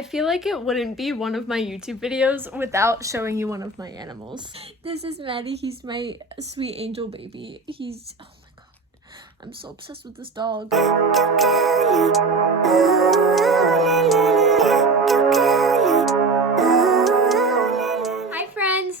I feel like it wouldn't be one of my YouTube videos without showing you one of my animals. This is Maddie. He's my sweet angel baby. He's, oh my god, I'm so obsessed with this dog.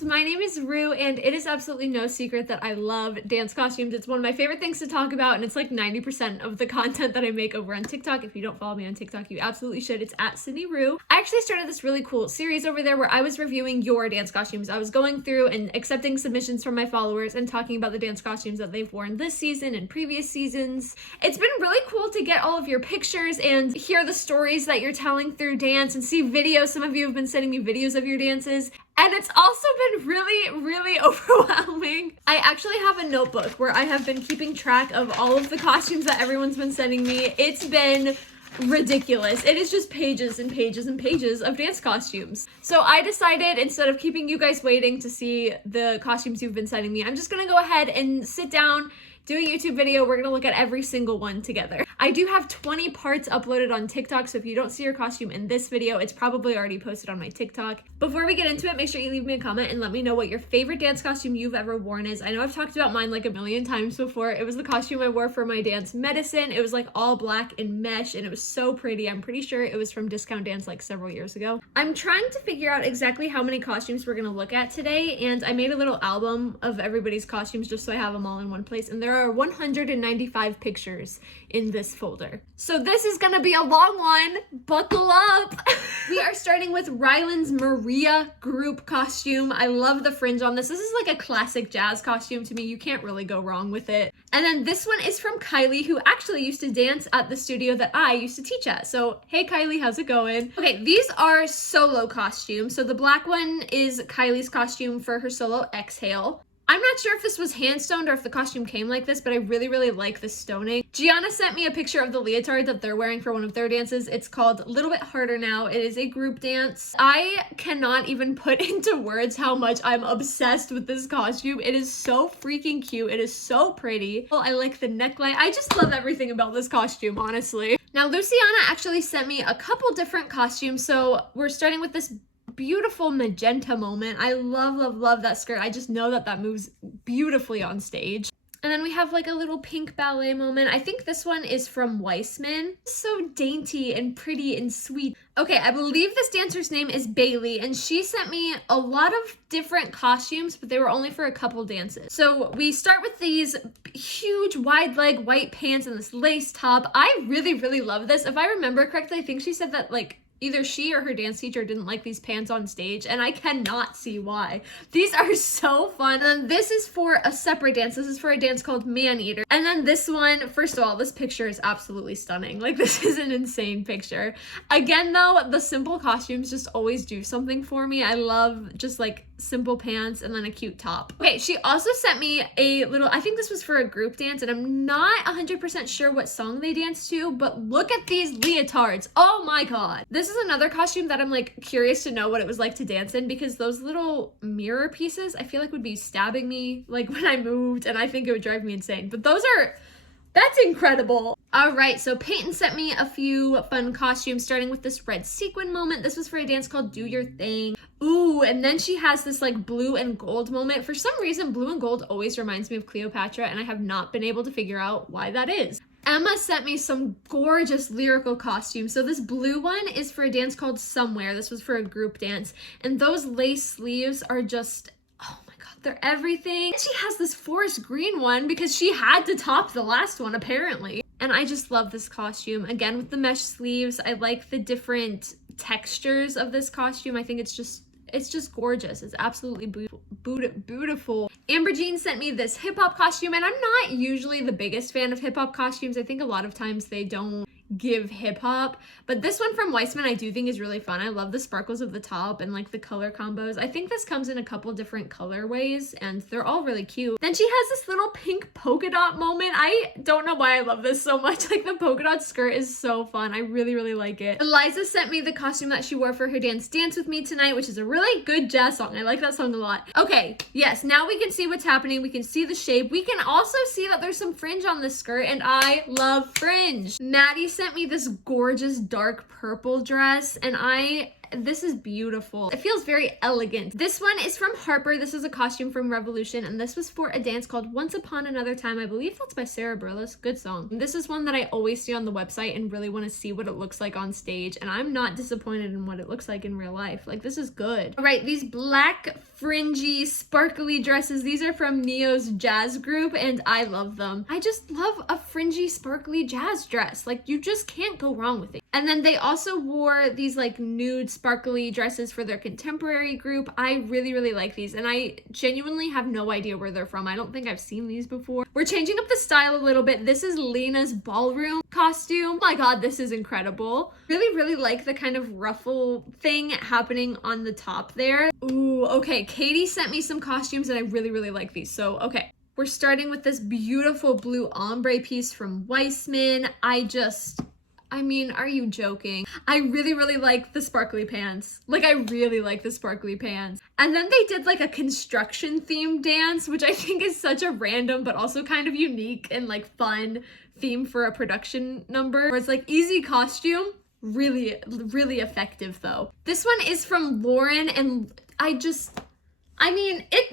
My name is Rue, and it is absolutely no secret that I love dance costumes. It's one of my favorite things to talk about, and it's like 90% of the content that I make over on TikTok. If you don't follow me on TikTok, you absolutely should. It's at Sydney Rue. I actually started this really cool series over there where I was reviewing your dance costumes. I was going through and accepting submissions from my followers and talking about the dance costumes that they've worn this season and previous seasons. It's been really cool to get all of your pictures and hear the stories that you're telling through dance and see videos. Some of you have been sending me videos of your dances. And it's also been really overwhelming. I actually have a notebook where I have been keeping track of all of the costumes that everyone's been sending me. It's been ridiculous. It is just pages and pages and pages of dance costumes. So I decided, instead of keeping you guys waiting to see the costumes you've been sending me, I'm just gonna go ahead and sit down, do a YouTube video. We're gonna look at every single one together. I do have 20 parts uploaded on TikTok, so if you don't see your costume in this video, it's probably already posted on my TikTok. Before we get into it, make sure you leave me a comment and let me know what your favorite dance costume you've ever worn is. I know I've talked about mine like a million times before. It was the costume I wore for my dance medicine. It was like all black and mesh, and it was so pretty. I'm pretty sure it was from Discount Dance like several years ago. I'm trying to figure out exactly how many costumes we're gonna look at today, and I made a little album of everybody's costumes just so I have them all in one place, and there are 195 pictures in this folder. So this is gonna be a long one. Buckle up. We are starting with Ryland's Maria group costume. I love the fringe on this. This is like a classic jazz costume to me. You can't really go wrong with it. And then this one is from Kylie, who actually used to dance at the studio that I used to teach at. So hey Kylie, how's it going? Okay, these are solo costumes. So the black one is Kylie's costume for her solo Exhale. I'm not sure if this was hand stoned or if the costume came like this, but I really like the stoning. Gianna sent me a picture of the leotard that they're wearing for one of their dances. It's called A Little Bit Harder Now. It is a group dance. I cannot even put into words how much I'm obsessed with this costume. It is so freaking cute. It is so pretty. Well, I like the neckline. I just love everything about this costume, honestly. Now, Luciana actually sent me a couple different costumes. So we're starting with this beautiful magenta moment. I love that skirt. I just know that that moves beautifully on stage. And then we have like a little pink ballet moment. I think this one is from Weissman. So dainty and pretty and sweet. Okay, I believe this dancer's name is Bailey, and she sent me a lot of different costumes, but they were only for a couple dances. So we start with these huge wide leg white pants and this lace top. I really love this. If I remember correctly, I think she said that like either she or her dance teacher didn't like these pants on stage, and I cannot see why. These are so fun. And this is for a separate dance. This is for a dance called Man Eater. And then this one, first of all, this picture is absolutely stunning. Like, this is an insane picture. Again, though, the simple costumes just always do something for me. I love just like simple pants and then a cute top. Okay, she also sent me a little, I think this was for a group dance, and I'm not 100% sure what song they danced to, but look at these leotards. Oh my god. This is another costume that I'm like curious to know what it was like to dance in, because those little mirror pieces I feel like would be stabbing me like when I moved, and I think it would drive me insane. But that's incredible. All right, so Peyton sent me a few fun costumes, starting with this red sequin moment. This was for a dance called Do Your Thing. Ooh, and then she has this like blue and gold moment. For some reason, blue and gold always reminds me of Cleopatra, and I have not been able to figure out why that is. Emma sent me some gorgeous lyrical costumes. So this blue one is for a dance called Somewhere. This was for a group dance. And those lace sleeves are just, oh my god, they're everything. She has this forest green one because she had to top the last one, apparently. And I just love this costume. Again, with the mesh sleeves, I like the different textures of this costume. I think it's just gorgeous. It's absolutely beautiful. Amber Jean sent me this hip hop costume, and I'm not usually the biggest fan of hip hop costumes. I think a lot of times they don't give hip hop, but this one from Weissman I do think is really fun. I love the sparkles of the top and like the color combos. I think this comes in a couple different colorways, and they're all really cute. Then she has this little pink polka dot moment. I don't know why I love this so much. Like, the polka dot skirt is so fun. I really like it. Eliza sent me the costume that she wore for her Dance With Me tonight, which is a really good jazz song. I like that song a lot. Okay, yes, now we can see what's happening. We can see the shape. We can also see that there's some fringe on this skirt, and I love fringe. Maddie sent me this gorgeous dark purple dress, and this is beautiful. It feels very elegant. This one is from Harper. This is a costume from Revolution, and this was for a dance called Once Upon Another Time. I believe that's by Sarah Bareilles. Good song. This is one that I always see on the website and really want to see what it looks like on stage, and I'm not disappointed in what it looks like in real life. Like, this is good. All right, these black fringy sparkly dresses, these are from Neo's jazz group, and I love them. I just love a fringy sparkly jazz dress. Like, you just can't go wrong with it. And then they also wore these like nude sparkly dresses for their contemporary group. I really, really like these, and I genuinely have no idea where they're from. I don't think I've seen these before. We're changing up the style a little bit. This is Lena's ballroom costume. Oh my god, this is incredible. Really, really like the kind of ruffle thing happening on the top there. Ooh, okay, Katie sent me some costumes, and I really, really like these. So, okay. We're starting with this beautiful blue ombre piece from Weissman. I mean, are you joking? I really, really like the sparkly pants. Like, I really like the sparkly pants. And then they did like a construction themed dance, which I think is such a random but also kind of unique and like fun theme for a production number. Where it's like easy costume, really, really effective though. This one is from Lauren, and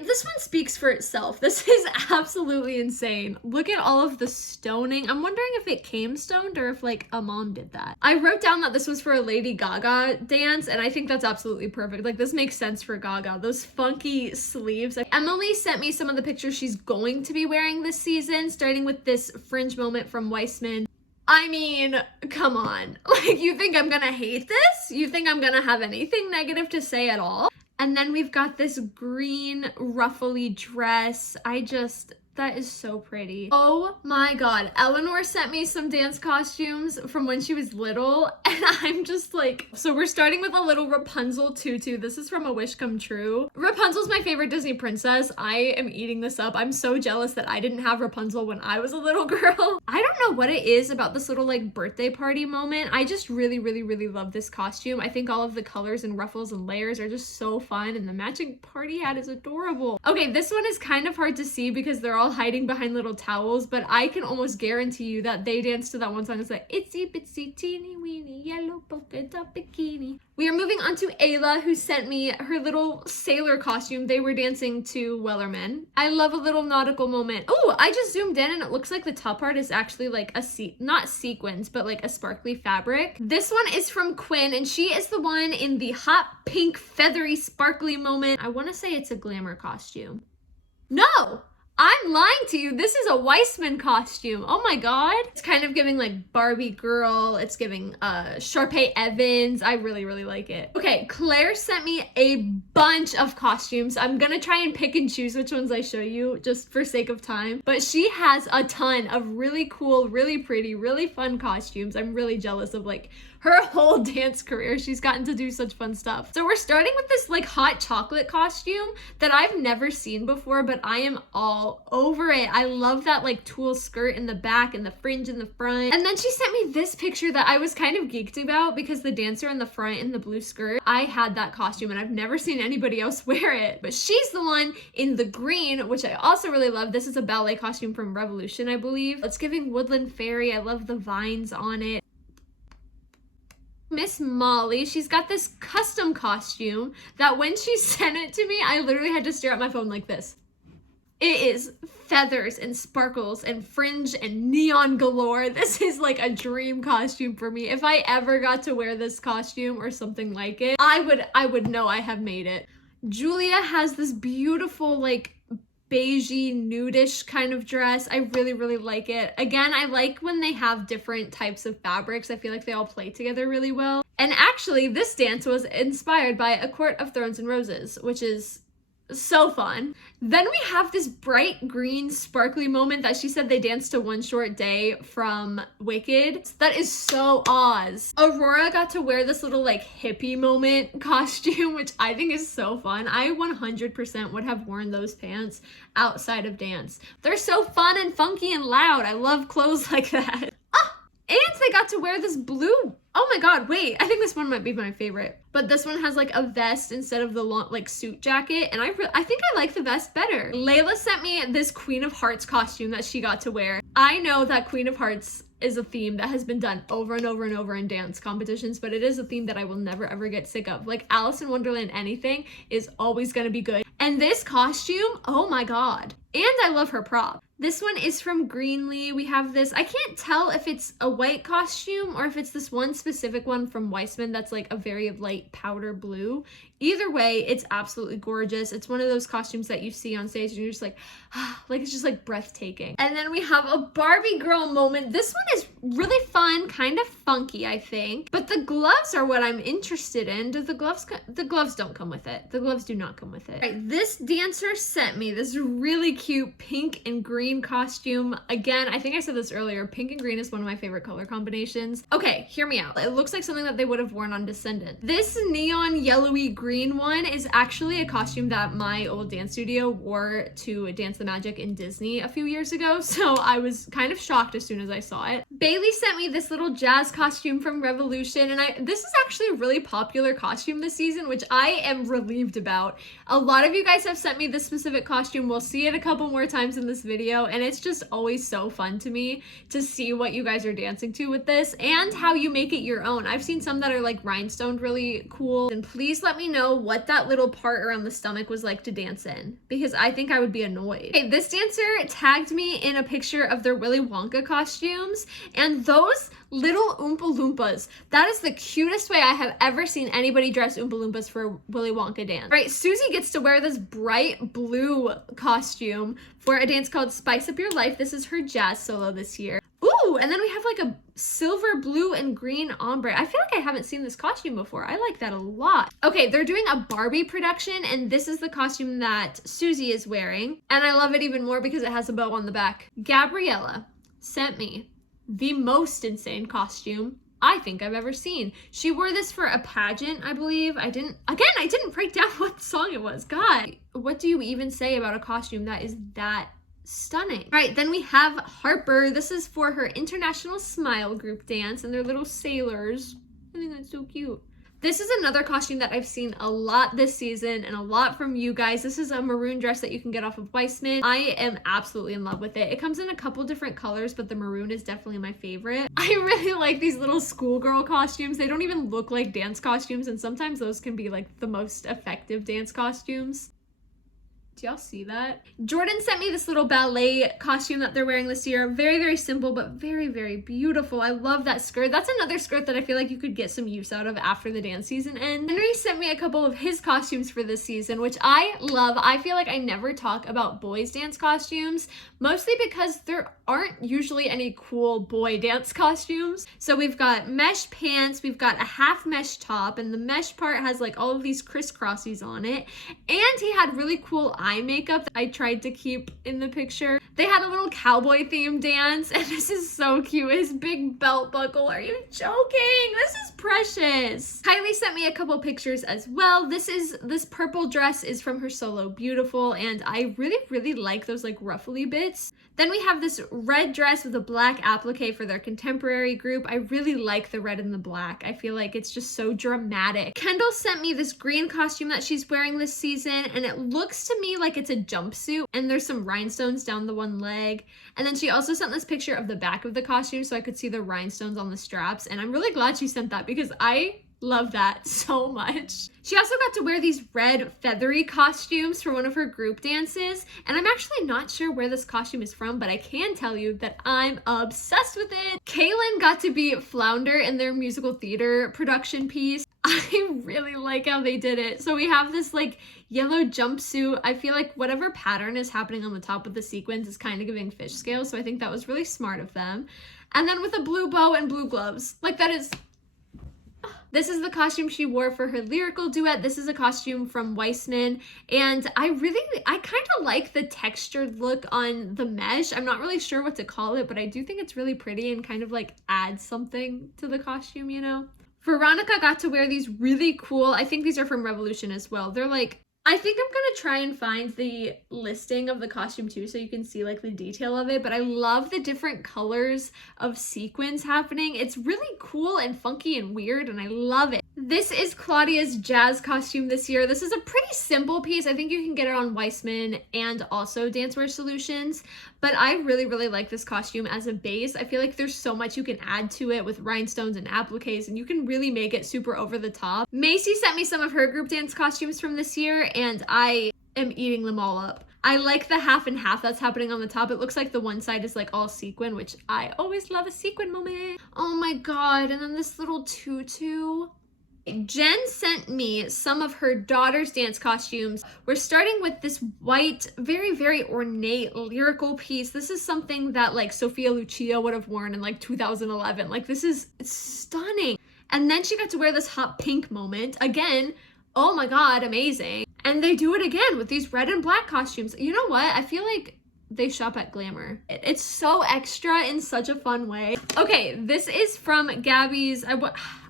this one speaks for itself. This is absolutely insane. Look at all of the stoning. I'm wondering if it came stoned or if like a mom did that. I wrote down that this was for a Lady Gaga dance, and I think that's absolutely perfect. Like, this makes sense for Gaga. Those funky sleeves. Like, Emily sent me some of the pictures she's going to be wearing this season, starting with this fringe moment from Weissman. I mean, come on. Like, you think I'm gonna hate this? You think I'm gonna have anything negative to say at all? And then we've got this green ruffly dress. That is so pretty. Oh my god. Eleanor sent me some dance costumes from when she was little, and I'm just like, so we're starting with a little Rapunzel tutu. This is from A Wish Come True. Rapunzel's my favorite Disney princess. I am eating this up. I'm so jealous that I didn't have Rapunzel when I was a little girl. I don't know what it is about this little like birthday party moment. I just really, really, really love this costume. I think all of the colors and ruffles and layers are just so fun, and the matching party hat is adorable. Okay, this one is kind of hard to see because they're all hiding behind little towels, but I can almost guarantee you that they danced to that one song. It's like, itsy bitsy teeny weeny yellow polka dot bikini. We are moving on to Ayla, who sent me her little sailor costume. They were dancing to Wellerman. I love a little nautical moment. Oh, I just zoomed in and it looks like the top part is actually like not sequins, but like a sparkly fabric. This one is from Quinn, and she is the one in the hot pink feathery sparkly moment. I want to say it's a glamour costume. No! I'm lying to you. This is a Weissman costume. Oh my god. It's kind of giving like Barbie girl. It's giving Sharpay Evans. I really, really like it. Okay, Claire sent me a bunch of costumes. I'm gonna try and pick and choose which ones I show you just for sake of time. But she has a ton of really cool, really pretty, really fun costumes. I'm really jealous of like her whole dance career. She's gotten to do such fun stuff. So we're starting with this like hot chocolate costume that I've never seen before, but I am all over it. I love that like tulle skirt in the back and the fringe in the front. And then she sent me this picture that I was kind of geeked about because the dancer in the front in the blue skirt, I had that costume and I've never seen anybody else wear it, but she's the one in the green, which I also really love. This is a ballet costume from Revolution, I believe. It's giving Woodland Fairy. I love the vines on it. Miss Molly, she's got this custom costume that when she sent it to me, I literally had to stare at my phone like this. It is feathers and sparkles and fringe and neon galore. This is like a dream costume for me. If I ever got to wear this costume or something like it, I would know I have made it. Julia has this beautiful like beigey nudish kind of dress. I really, really like it. Again, I like when they have different types of fabrics. I feel like they all play together really well. And actually, this dance was inspired by A Court of Thorns and Roses, which is so fun. Then we have this bright green sparkly moment that she said they danced to One Short Day from Wicked. That is so Oz. Aurora got to wear this little like hippie moment costume, which I think is so fun. I 100% would have worn those pants outside of dance. They're so fun and funky and loud. I love clothes like that. And they got to wear this blue Oh my god, wait, I think this one might be my favorite. But this one has like a vest instead of the long like suit jacket, and I think I like the vest better. Layla sent me this Queen of Hearts costume that she got to wear. I know that Queen of Hearts is a theme that has been done over and over and over in dance competitions, but it is a theme that I will never ever get sick of. Like Alice in Wonderland anything is always gonna be good. And this costume, oh my god. And I love her prop. This one is from Greenly. We have this, I can't tell if it's a white costume or if it's this one specific one from Weissman that's like a very light powder blue. Either way, it's absolutely gorgeous. It's one of those costumes that you see on stage and you're just like, like it's just like breathtaking. And then we have a Barbie girl moment. This one is really fun, kind of funky, I think. But the gloves are what I'm interested in. Do the gloves don't come with it. The gloves do not come with it. All right, this dancer sent me this really cute pink and green costume. Again, I think I said this earlier, pink and green is one of my favorite color combinations. Okay, hear me out. It looks like something that they would have worn on Descendant. This neon yellowy green one is actually a costume that my old dance studio wore to Dance the Magic in Disney a few years ago, so I was kind of shocked as soon as I saw it. Bailey sent me this little jazz costume from Revolution, and this is actually a really popular costume this season, which I am relieved about. A lot of you guys have sent me this specific costume. We'll see it a couple more times in this video, and it's just always so fun to me to see what you guys are dancing to with this and how you make it your own. I've seen some that are like rhinestoned really cool, and please let me know what that little part around the stomach was like to dance in, because I think I would be annoyed. Okay, this dancer tagged me in a picture of their Willy Wonka costumes, and those little Oompa Loompas, that is the cutest way I have ever seen anybody dress Oompa Loompas for a Willy Wonka dance. All right, Susie gets to wear this bright blue costume for a dance called Spice Up Your Life. This is her jazz solo this year. Ooh, and then we have like a silver, blue, and green ombre. I feel like I haven't seen this costume before. I like that a lot. Okay, they're doing a Barbie production, and this is the costume that Susie is wearing. And I love it even more because it has a bow on the back. Gabriella sent me the most insane costume I think I've ever seen. She wore this for a pageant, I believe. I didn't break down what song it was. God, what do you even say about a costume that is that stunning? All right, then we have Harper. This is for her International Smile group dance, and they're little sailors. I think that's so cute. This is another costume that I've seen a lot this season and a lot from you guys. This is a maroon dress that you can get off of Weissman. I am absolutely in love with it. It comes in a couple different colors, but the maroon is definitely my favorite. I really like these little schoolgirl costumes. They don't even look like dance costumes, and sometimes those can be like the most effective dance costumes. Do y'all see that? Jordan sent me this little ballet costume that they're wearing this year. Very, very simple, but very, very beautiful. I love that skirt. That's another skirt that I feel like you could get some use out of after the dance season ends. Henry sent me a couple of his costumes for this season, which I love. I feel like I never talk about boys' dance costumes, mostly because there aren't usually any cool boy dance costumes. So we've got mesh pants, we've got a half mesh top, and the mesh part has like all of these crisscrossies on it. And he had really cool eye makeup that I tried to keep in the picture. They had a little cowboy themed dance, and this is so cute. His big belt buckle. Are you joking? This is precious. Kylie sent me a couple pictures as well. This purple dress is from her solo Beautiful, and I really, really like those like ruffly bits. Then we have this red dress with a black applique for their contemporary group. I really like the red and the black. I feel like it's just so dramatic. Kendall sent me this green costume that she's wearing this season, and it looks to me like it's a jumpsuit, and there's some rhinestones down the one leg. And then she also sent this picture of the back of the costume so I could see the rhinestones on the straps, and I'm really glad she sent that because I love that so much. She also got to wear these red feathery costumes for one of her group dances, and I'm actually not sure where this costume is from, but I can tell you that I'm obsessed with it. Kaylin got to be Flounder in their musical theater production piece. I really like how they did it. So we have this like yellow jumpsuit. I feel like whatever pattern is happening on the top of the sequins is kind of giving fish scale, so I think that was really smart of them. And then with a blue bow and blue gloves. Like that is... This is the costume she wore for her lyrical duet. This is a costume from Weissman, and I kind of like the textured look on the mesh. I'm not really sure what to call it, but I do think it's really pretty and kind of like adds something to the costume, you know? Veronica got to wear these really cool, I think these are from Revolution as well. They're like, I think I'm gonna try and find the listing of the costume too so you can see like the detail of it, but I love the different colors of sequins happening. It's really cool and funky and weird and I love it. This is Claudia's jazz costume this year. This is a pretty simple piece. I think you can get it on Weissman and also Dancewear Solutions, but I really, really like this costume as a base. I feel like there's so much you can add to it with rhinestones and appliques, and you can really make it super over the top. Macy sent me some of her group dance costumes from this year, and I am eating them all up. I like the half and half that's happening on the top. It looks like the one side is like all sequin, which I always love a sequin moment. Oh my god, and then this little tutu. Jen sent me some of her daughter's dance costumes. We're starting with this white, very, very ornate lyrical piece. This is something that like Sophia Lucia would have worn in like 2011. Like this is stunning. And then she got to wear this hot pink moment. Again, oh my god, amazing. And they do it again with these red and black costumes. You know what? I feel like they shop at Glamour. It's so extra in such a fun way. Okay, this is from Gabby's.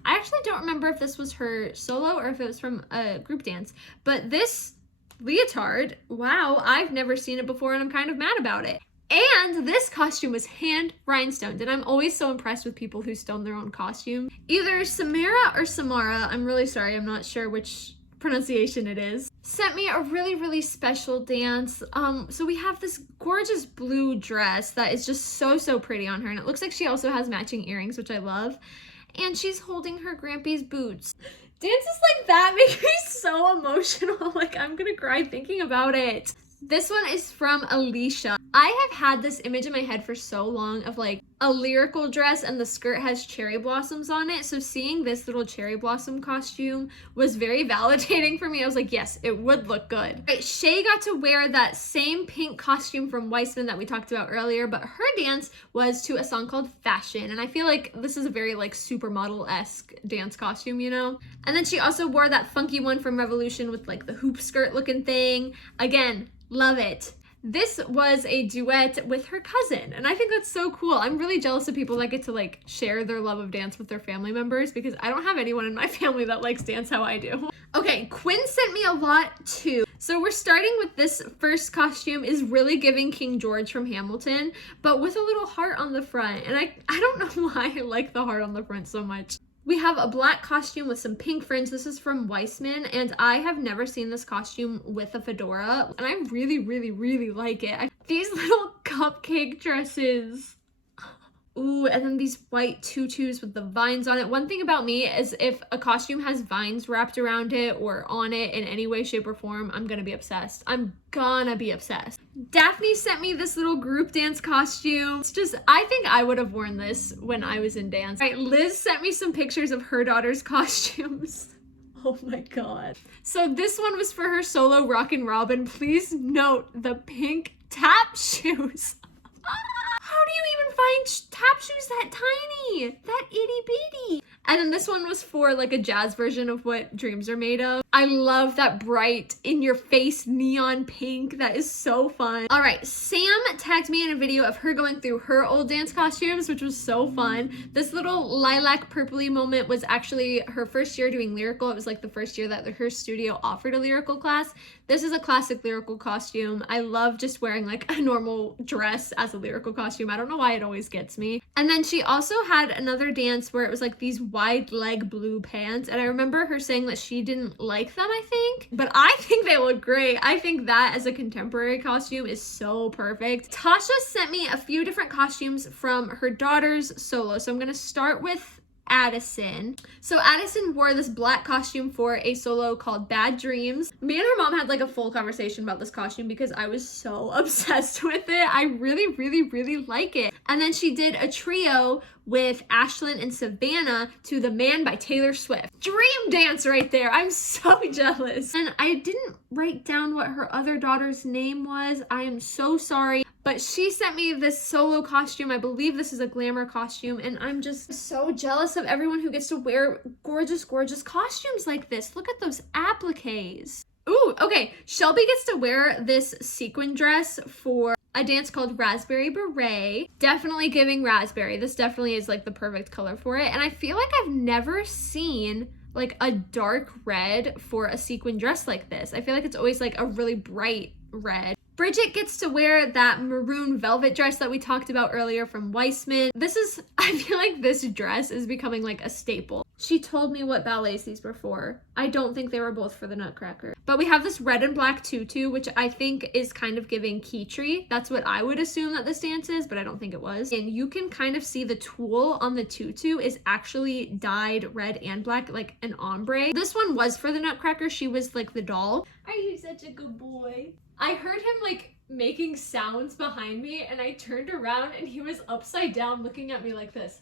I actually don't remember if this was her solo or if it was from a group dance, but this leotard, wow, I've never seen it before and I'm kind of mad about it. And this costume was hand rhinestoned, and I'm always so impressed with people who stone their own costume. Either Samara or Samara, I'm really sorry, I'm not sure which pronunciation it is, sent me a really, really special dance. So we have this gorgeous blue dress that is just so pretty on her, and it looks like she also has matching earrings, which I love. And she's holding her Grampy's boots. Dances like that make me so emotional. Like, I'm gonna cry thinking about it. This one is from Alicia. I have had this image in my head for so long of like a lyrical dress and the skirt has cherry blossoms on it. So seeing this little cherry blossom costume was very validating for me. I was like, yes, it would look good. Right, Shay got to wear that same pink costume from Weissman that we talked about earlier, but her dance was to a song called Fashion. And I feel like this is a very like supermodel-esque dance costume, you know? And then she also wore that funky one from Revolution with like the hoop skirt looking thing. Again, love it. This was a duet with her cousin, and I think that's so cool. I'm really jealous of people that get to like share their love of dance with their family members because I don't have anyone in my family that likes dance how I do. Okay, Quinn sent me a lot too. So we're starting with this first costume is really giving King George from Hamilton, but with a little heart on the front. And I don't know why I like the heart on the front so much. We have a black costume with some pink fringe. This is from Weissman, and I have never seen this costume with a fedora, and I really, really, really like it. These little cupcake dresses. Ooh, and then these white tutus with the vines on it. One thing about me is if a costume has vines wrapped around it or on it in any way, shape, or form, I'm gonna be obsessed. I'm gonna be obsessed. Daphne sent me this little group dance costume. It's just, I think I would have worn this when I was in dance. All right, Liz sent me some pictures of her daughter's costumes. Oh my god. So this one was for her solo Rockin' Robin. Please note the pink tap shoes. How do you even find tap shoes that tiny? That itty bitty. And then this one was for like a jazz version of what dreams are made of. I love that bright in your face neon pink. That is so fun. All right, Sam tagged me in a video of her going through her old dance costumes, which was so fun. This little lilac purpley moment was actually her first year doing lyrical. It was like the first year that her studio offered a lyrical class. This is a classic lyrical costume. I love just wearing like a normal dress as a lyrical costume. I don't know why it always gets me. And then she also had another dance where it was like these wide leg blue pants. And I remember her saying that she didn't like them, I think. But I think they look great. I think that as a contemporary costume is so perfect. Tasha sent me a few different costumes from her daughter's solo. So I'm gonna start with Addison. So Addison wore this black costume for a solo called Bad Dreams. Me and her mom had like a full conversation about this costume because I was so obsessed with it. I really, really, really like it. And then she did a trio with Ashlyn and Savannah to The Man by Taylor Swift. Dream dance right there. I'm so jealous. And I didn't write down what her other daughter's name was. I am so sorry. But she sent me this solo costume. I believe this is a glamour costume. And I'm just so jealous of everyone who gets to wear gorgeous, gorgeous costumes like this. Look at those appliques. Ooh, okay. Shelby gets to wear this sequin dress for a dance called Raspberry Beret. Definitely giving raspberry. This definitely is like the perfect color for it. And I feel like I've never seen like a dark red for a sequin dress like this. I feel like it's always like a really bright red. Bridget gets to wear that maroon velvet dress that we talked about earlier from Weissman. I feel like this dress is becoming like a staple. She told me what ballets these were for. I don't think they were both for the Nutcracker. But we have this red and black tutu, which I think is kind of giving key tree. That's what I would assume that this dance is, but I don't think it was. And you can kind of see the tulle on the tutu is actually dyed red and black, like an ombre. This one was for the Nutcracker. She was like the doll. Are you such a good boy? I heard him like making sounds behind me and I turned around and he was upside down looking at me like this.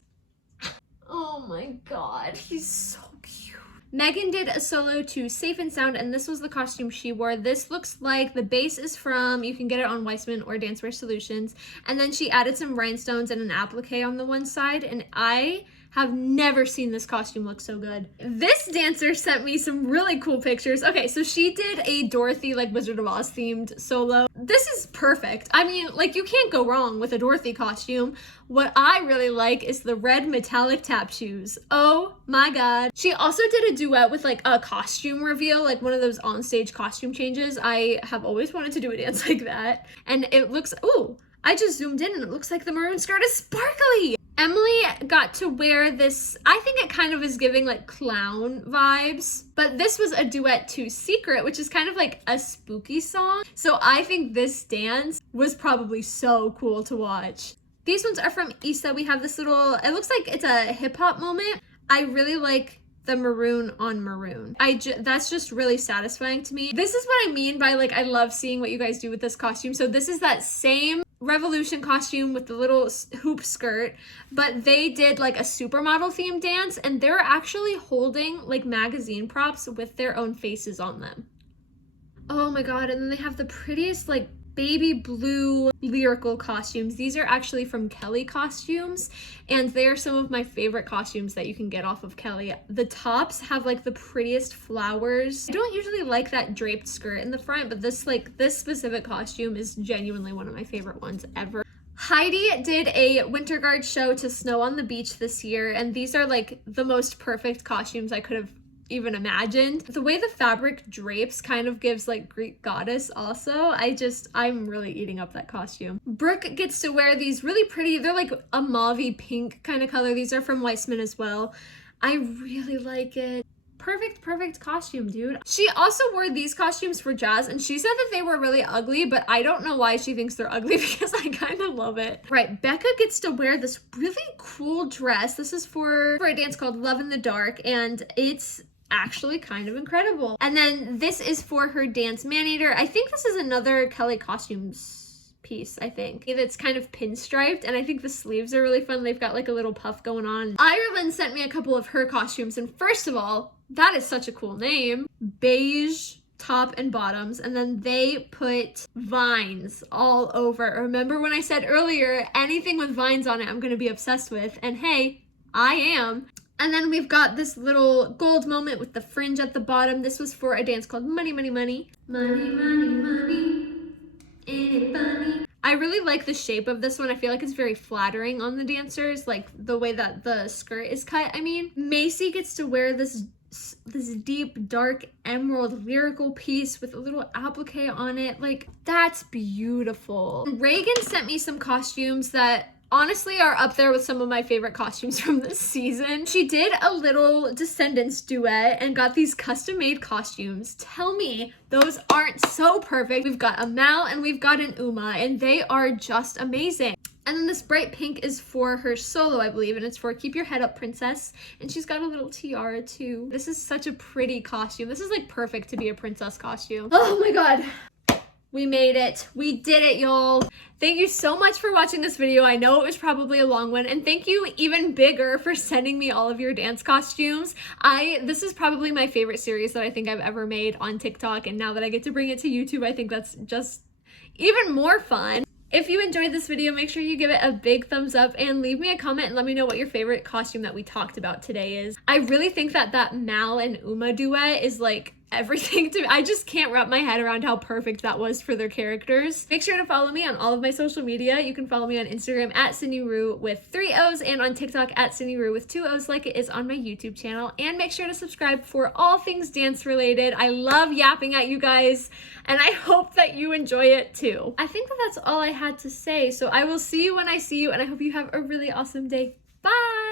Oh my god, he's so cute. Megan did a solo to Safe and Sound, and this was the costume she wore. This looks like the base is from, you can get it on Weissman or Dancewear Solutions, and then she added some rhinestones and an applique on the one side, and I have never seen this costume look so good. This dancer sent me some really cool pictures. Okay, so she did a Dorothy, like Wizard of Oz themed solo. This is perfect. I mean, like, you can't go wrong with a Dorothy costume. What I really like is the red metallic tap shoes. Oh my god. She also did a duet with like a costume reveal, like one of those onstage costume changes. I have always wanted to do a dance like that. And it looks, ooh, I just zoomed in and it looks like the maroon skirt is sparkly. Emily got to wear this, I think it kind of is giving like clown vibes, but this was a duet to Secret, which is kind of like a spooky song. So I think this dance was probably so cool to watch. These ones are from Issa. We have this little, it looks like it's a hip hop moment. I really like the maroon on maroon. That's just really satisfying to me. This is what I mean by like, I love seeing what you guys do with this costume. So this is that same Revolution costume with the little hoop skirt, but they did like a supermodel themed dance and they're actually holding like magazine props with their own faces on them. Oh my god, and then they have the prettiest like baby blue lyrical costumes. These are actually from Kelly Costumes, and they are some of my favorite costumes that you can get off of Kelly. The tops have like the prettiest flowers. I don't usually like that draped skirt in the front, but this specific costume is genuinely one of my favorite ones ever. Heidi did a Winter Guard show to Snow on the Beach this year, and these are like the most perfect costumes I could have even imagined. The way the fabric drapes kind of gives like Greek goddess also. I'm really eating up that costume. Brooke gets to wear these really pretty, they're like a mauvey pink kind of color. These are from Weissman as well. I really like it. Perfect costume, dude. She also wore these costumes for Jazz and she said that they were really ugly, but I don't know why she thinks they're ugly because I kind of love it. Right, Becca gets to wear this really cool dress. This is for a dance called Love in the Dark, and it's actually kind of incredible. And then this is for her dance man-eater. I think this is another Kelly Costumes piece, I think. It's kind of pinstriped, and I think the sleeves are really fun. They've got like a little puff going on. Ireland sent me a couple of her costumes, and first of all, that is such a cool name. Beige top and bottoms, and then they put vines all over. Remember when I said earlier, anything with vines on it I'm gonna be obsessed with, and hey, I am. And then we've got this little gold moment with the fringe at the bottom. This was for a dance called Money, Money, Money. Money, money, money. Ain't it funny? I really like the shape of this one. I feel like it's very flattering on the dancers, like the way that the skirt is cut, I mean. Macy gets to wear this deep, dark emerald lyrical piece with a little applique on it. Like, that's beautiful. Reagan sent me some costumes that honestly are up there with some of my favorite costumes from this season. She did a little Descendants duet and got these custom made costumes. Tell me those aren't so perfect. We've got a Mal and we've got an Uma, and they are just amazing. And then this bright pink is for her solo, I believe, and it's for Keep Your Head Up Princess. And she's got a little tiara too. This is such a pretty costume. This is like perfect to be a princess costume. Oh my god. We made it. We did it, y'all. Thank you so much for watching this video. I know it was probably a long one, and thank you even bigger for sending me all of your dance costumes. This is probably my favorite series that I think I've ever made on TikTok, and now that I get to bring it to YouTube, I think that's just even more fun. If you enjoyed this video, make sure you give it a big thumbs up and leave me a comment and let me know what your favorite costume that we talked about today is. I really think that Mal and Uma duet is like everything to me. I just can't wrap my head around how perfect that was for their characters. Make sure to follow me on all of my social media. You can follow me on Instagram at Sydney Rue with 3 O's and on TikTok at Sydney Rue with 2 O's like it is on my YouTube channel. And make sure to subscribe for all things dance related. I love yapping at you guys and I hope that you enjoy it too. I think that that's all I had to say. So I will see you when I see you and I hope you have a really awesome day. Bye!